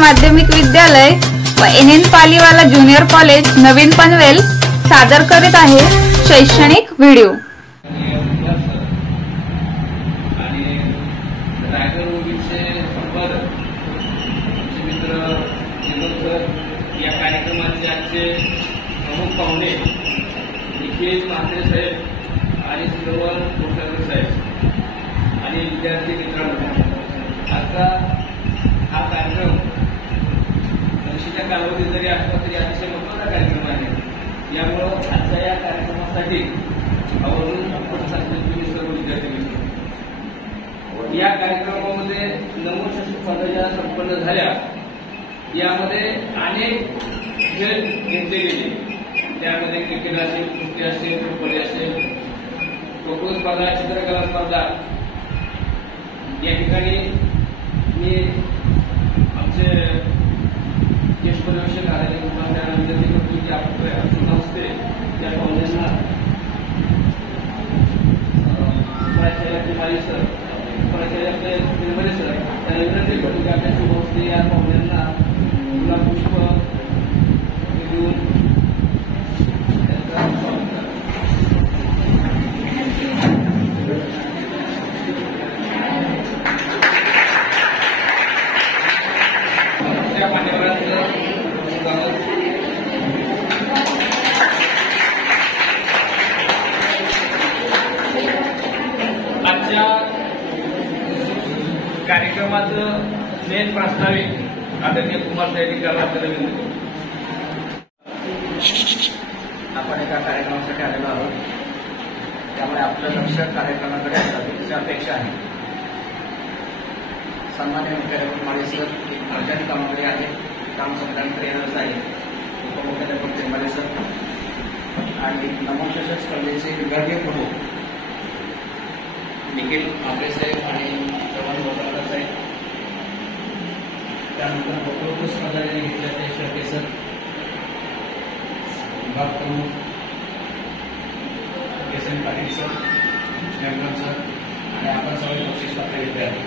माध्यमिक विद्यालय व NN पालीवाला ज्युनियर कॉलेज नवीन पनवेल सादर करीत आहे शैक्षणिक व्हिडिओ। या कार्यक्रमाचे आजचे प्रमुख पाहुणे निखिल म्हात्रे साहेब आणि श्रवण कोठारे साहेब आणि विद्यार्थी मित्रांनो, आजचा हा कार्यक्रम परीक्षेच्या कालावधीत जरी असला तरी अतिशय महत्त्वाचा कार्यक्रम आहे। यामुळं आजच्या या कार्यक्रमासाठी आवर्जून उपस्थित असलेले तुम्ही सर्व विद्यार्थी मित्र, या कार्यक्रमामध्ये नवोन्मेष स्पर्धा संपन्न झाल्या, यामध्ये अनेक खेळ घेतले गेले। त्यामध्ये क्रिकेट असेल, कुस्ती असेल, कबड्डी असेल, खो खो स्पर्धा, चित्रकला स्पर्धा। या ठिकाणी मी आमचे ज्येष्ठ पर्यवेक्षक आलेले त्यांना विनंती करतो की आपण नमस्ते या पाहुण्यांना प्राचार्य माली सर, प्राचार्य आपले निर्मले सर, त्यांना विनंती करतो की आपल्या शुभहस्ते या पाहुण्यांना पुष्प देऊन त्यांचा स्वागत करा। त्या मान्यवरांचं आजच्या कार्यक्रमाचं मेन प्रास्ताविक आदरणीय कुमार साहेब करायला आपल्याला विनंती। आपण एका कार्यक्रमासाठी आलेलो आहोत, त्यामुळे आपलं लक्ष कार्यक्रमाकडे असावे अशी अपेक्षा आहे। सन्मान्य मुख्याध्यापक माळी सर एक अर्जाची कामगिरी आहे, काम संक्रांत येणारच आहे। उपमुख्याध्यापक तेंबाले सर आणि नवोन्मेष स्पर्धेचे विभागीय प्रमुख निखिल म्हात्रे साहेब आणि श्रवण कोठारे साहेब, त्यानंतर खो खो स्पर्धा घेतल्या ते शेळके सर, विभाग प्रमुख केसन पाटील सर, नेमगम सर आणि आपण सगळे बक्षीस पात्र विद्यार्थी।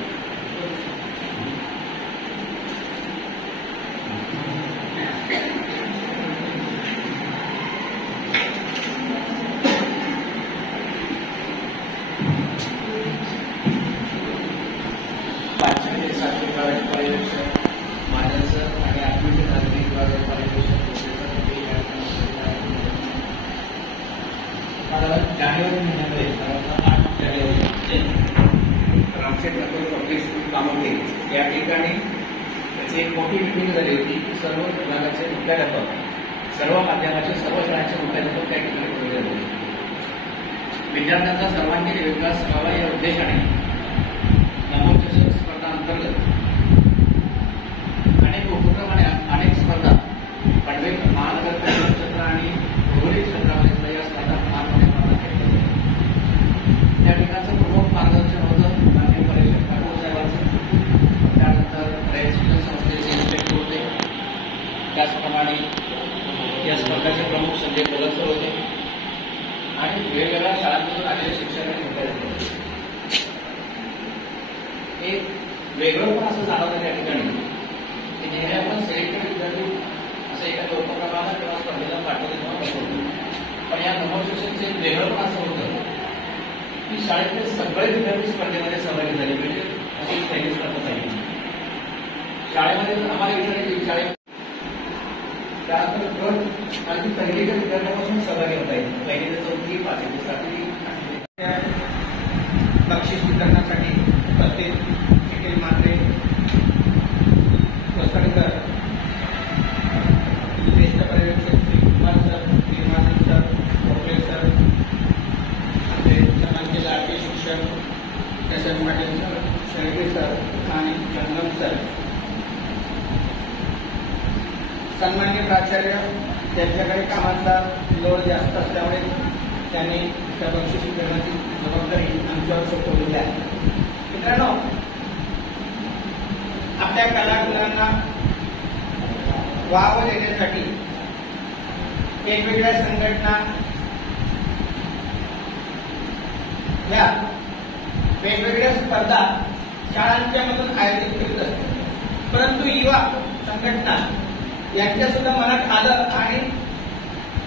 पाचवी ते सातवी पर्यवेक्षक माझ्या सर आणि आठवी ते 10वी पर्यवेक्षक जानेवारी महिन्यामध्ये 8 जानेवारी रामशेठ नगर पब्लिक स्कूल कामोठे या ठिकाणी त्याची एक मोठी मिटिंग झाली होती। सर्व विभागाचे मुख्याध्यापक, सर्व माध्यमाचे, सर्व शाळांचे मुख्याध्यापक त्या ठिकाणी बोलले होते। विद्यार्थ्यांचा सर्वांगीण विकास व्हावा या उद्देशाने नवोन्मेष स्पर्धा अंतर्गत अनेक उपक्रम आणि अनेक स्पर्धा पनवेल महानगर क्षेत्र आणि भौगोलिक क्षेत्रामध्ये या स्पर्धा त्या ठिकाणचं प्रमुख मार्गदर्शन होतं माननीय परीक्षक ठाकूर साहेबांचं। त्यानंतर रयत संस्थेचे इन्स्पेक्टर होते, त्याचप्रमाणे या स्पर्धेचे प्रमुख संजय पलक सर होते आणि वेगवेगळ्या शाळांमधून आलेले शिक्षक आणि विद्यार्थी होते। एक वेगळं पण असं जाणवलं त्या ठिकाणी की नेहमी आपण सिलेक्टेड विद्यार्थी असं एखाद्या उपक्रमाला किंवा स्पर्धेला पाठवले तेव्हा बसवतो, पण या नवोन्मेषाचे वेगळं पण असं होतं की शाळेतले सगळे विद्यार्थी स्पर्धेमध्ये सहभागी झाले, म्हणजे अशी पहिली स्पर्धा झाली। शाळेमध्ये आम्हाला विचारले शाळेत त्यानंतर गट आणि पहिलीच्या विद्यार्थ्यांपासून सहभागी होता येईल, पहिली ते चौथी, 5वी ते 7वी। बक्षीस वितरणासाठी उपस्थित निखिल म्हात्रे, कोसरकर, ज्येष्ठ पर्यवेक्षक श्री कुमार सर, निर्माण सर, भोपळे सर, आमचे सन्माननीय लाडके शिक्षक केसन पाटील सर, शेळके सर आणि जंगम सर, सन्माननीय प्राचार्य, त्यांच्याकडे कामाचा लोड जास्त असल्यामुळे त्यांनी त्या बक्षीस वितरणाची जबाबदारी आमच्यावर सोपवलेली आहे। मित्रांनो, आपल्या कलाकारांना वाव देण्यासाठी वेगवेगळ्या संघटना या वेगवेगळ्या स्पर्धा शाळांच्या मधून आयोजित करीत असतात, परंतु युवा संघटना यांच्या सुद्धा मनात आलं आणि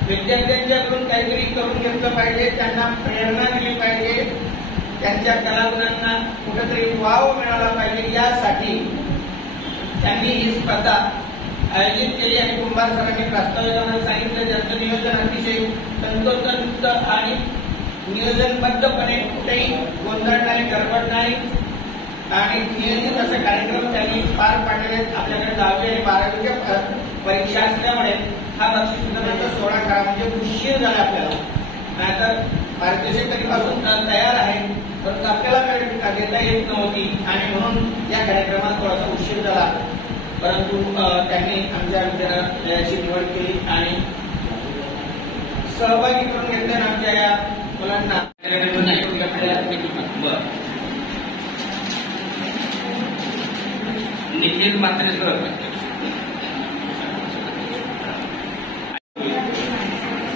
विद्यार्थ्यांच्याकडून काहीतरी करून घेतलं पाहिजे, त्यांना प्रेरणा दिली पाहिजे, त्यांच्या कलागुणांना कुठेतरी वाव मिळाला पाहिजे, यासाठी त्यांनी ही स्पर्धा आयोजित केली आणि कुंभार सरांनी प्रास्ताविकामध्ये सांगितलं ज्यांचं नियोजन अतिशय तंतोतंत आणि नियोजनबद्धपणे कुठेही गोंधळ नाही, गडबड नाही आणि नियोजित असे कार्यक्रम त्यांनी पार पाडलेले. आपल्याकडे 10वी आणि 12वीच्या परीक्षा असल्यामुळे हा बक्षीस वितरणाचा सोहळा करा म्हणजे उशीर झाला आपल्याला, नाहीतर भारतीय शेतकरीपासून तयार आहे परंतु आपल्याला वेळ देता येत नव्हती आणि म्हणून या कार्यक्रमात थोडासा उशीर झाला. परंतु त्यांनी आमच्या विद्यालयाची निवड केली आणि सहभागी करून घेतले आमच्या या मुलांना. निखिल म्हात्रे सर,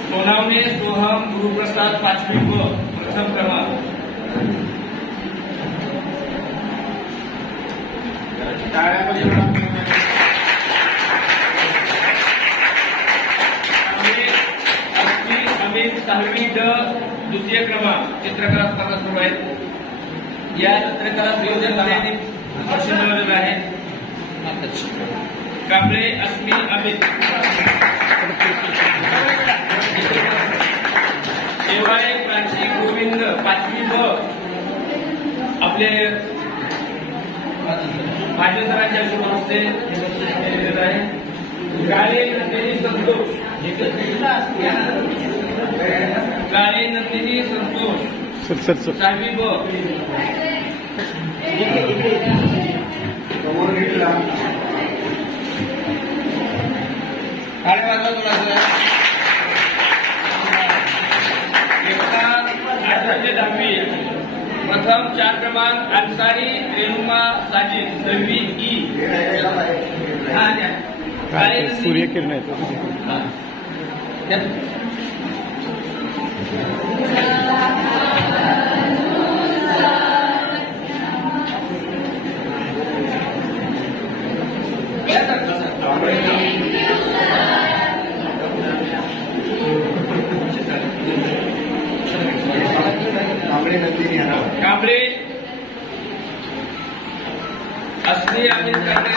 सोनावणे सोहम गुरुप्रसाद 5वी ब प्रथम क्रमांक. अमित 6वी ड 2य क्रमांक चित्रकला स्पर्धा सुरू आहे. या चित्रकला स्पर्धेमध्ये बक्षीस मिळवलेलं आहे. कांबळे अस्मी अमित, शेवाळे प्राची गोविंद 5वी ब आपले माझ्या सरांच्या शुभ हस्ते दिलेलं आहे. काळे नंदिनी संतोष, काळे नंदिनी संतोष 6वी ब. काळे वाजवा थोडासा. 10वी प्रथम 4 क्रमांक अन्सारी रेणुमा साजिद 9वी ई. सूर्यकिरण आहेत. कांबळे अस्मी अमित कांबळे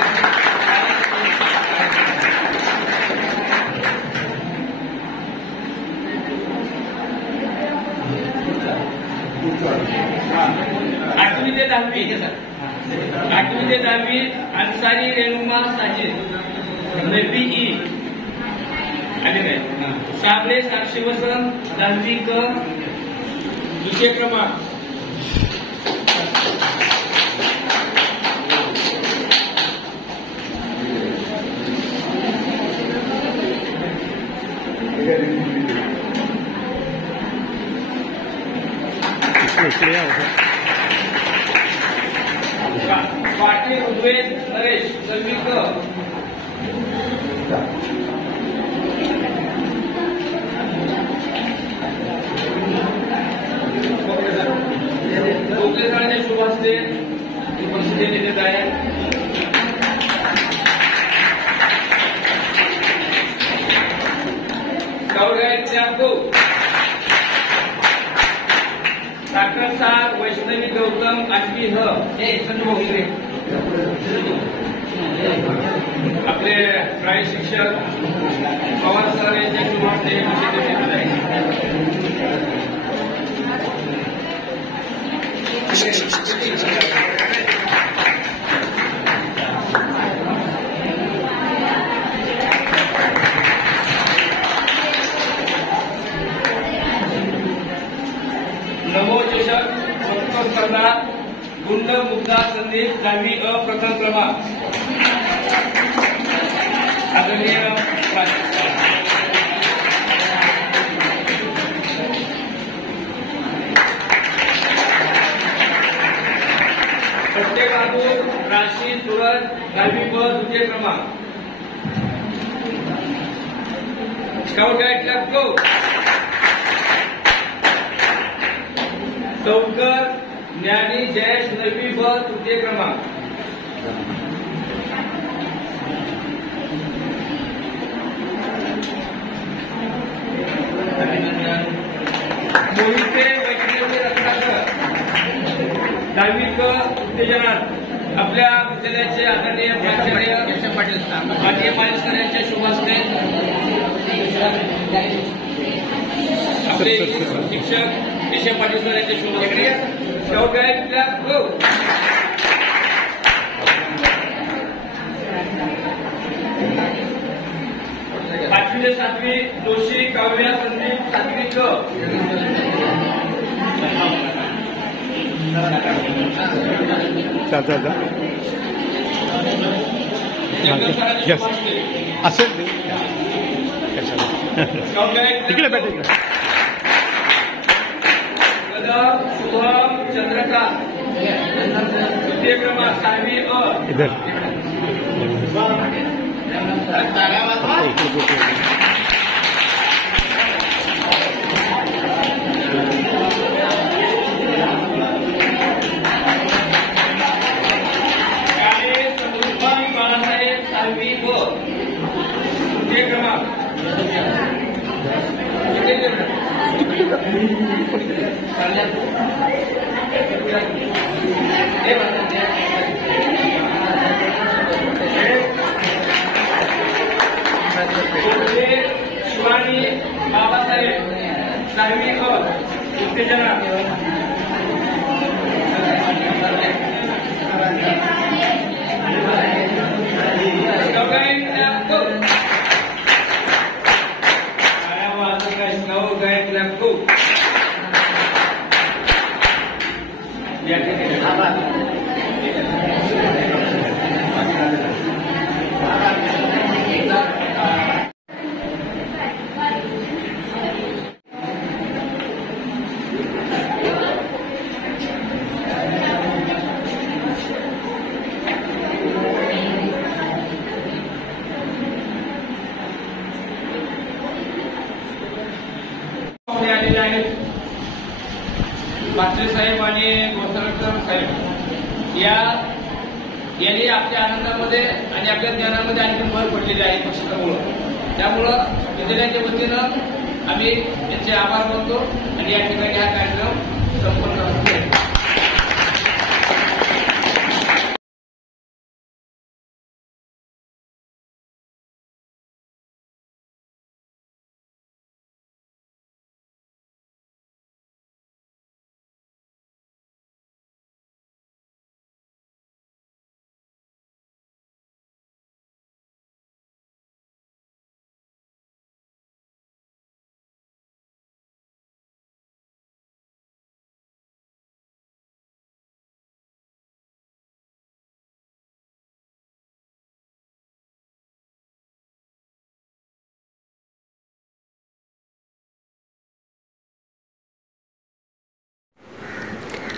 आठवी ते 10वी अन्सारी रेणुमा साजिद 9वी ई. आणि नाही साबळे साक्षी वसंत 10वी क 2य क्रमांक. पाटील उद्वेद नरेश 9वी क. कोकले सरांच्या शुभ हस्ते ही बक्षीस देण्यात आहे. स्काउट गाईड आपको साखरसार वैष्णवी गौतम 8वी ह. आपले प्राय शिक्षक पवार सर यांच्या शुभ हस्ते देण्यात आहे. नमो चषक वक्तृत्व स्पर्धा गुंड मुद्दा संदीप 10वी अ प्रथम क्रमांक. आदरणीय सत्य बहादूर राशी सुरत 10वी ब 2य क्रमांक. स्काउट गाईड क्लब गो चौकर ज्ञानी जयेश 9वी ब 3य क्रमांक. मोहिते वैद्यकीय रत्नाकर 10वी क उत्तेजनात आपल्या विद्यालयाचे आदरणीय प्राचार्य पाटील सर यांच्या शुभ हस्ते आपले शिक्षक केशव पाटील सर यांच्या शुभ हस्ते स्काउट गाईडला गो. पाचवी ते 7वी जोशी काव्या संदीप 7वी क. असेल तिकडे बैठे शुभम चंद्रकांत द्वितीय क्रमांक 6वी अ. इधर बाळासाहेब 6वी ब. द्वितीय क्रमांक शिवानी बाबासाहेब 6वी क. उत्तेजना आलेले आहेत. मात्रे साहेब आणि गोसाळकर साहेब यांनी आपल्या आनंदामध्ये आणि आपल्या ज्ञानामध्ये आणखी भर पडलेली आहे पक्षामुळं. त्यामुळं विद्यालयाच्या वतीनं आम्ही यांचे आभार मानतो आणि या ठिकाणी हा कार्यक्रम संपन्न करतो.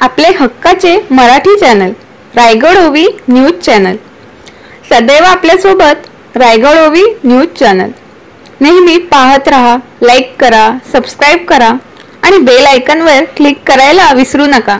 आपले हक्काचे मराठी चॅनल रायगड ओवी न्यूज चॅनल सदैव आपल्यासोबत. रायगड ओवी न्यूज चॅनल नेहमी पाहत रहा. लाईक करा, सबस्क्राईब करा आणि बेल आयकॉनवर क्लिक करायला विसरू नका.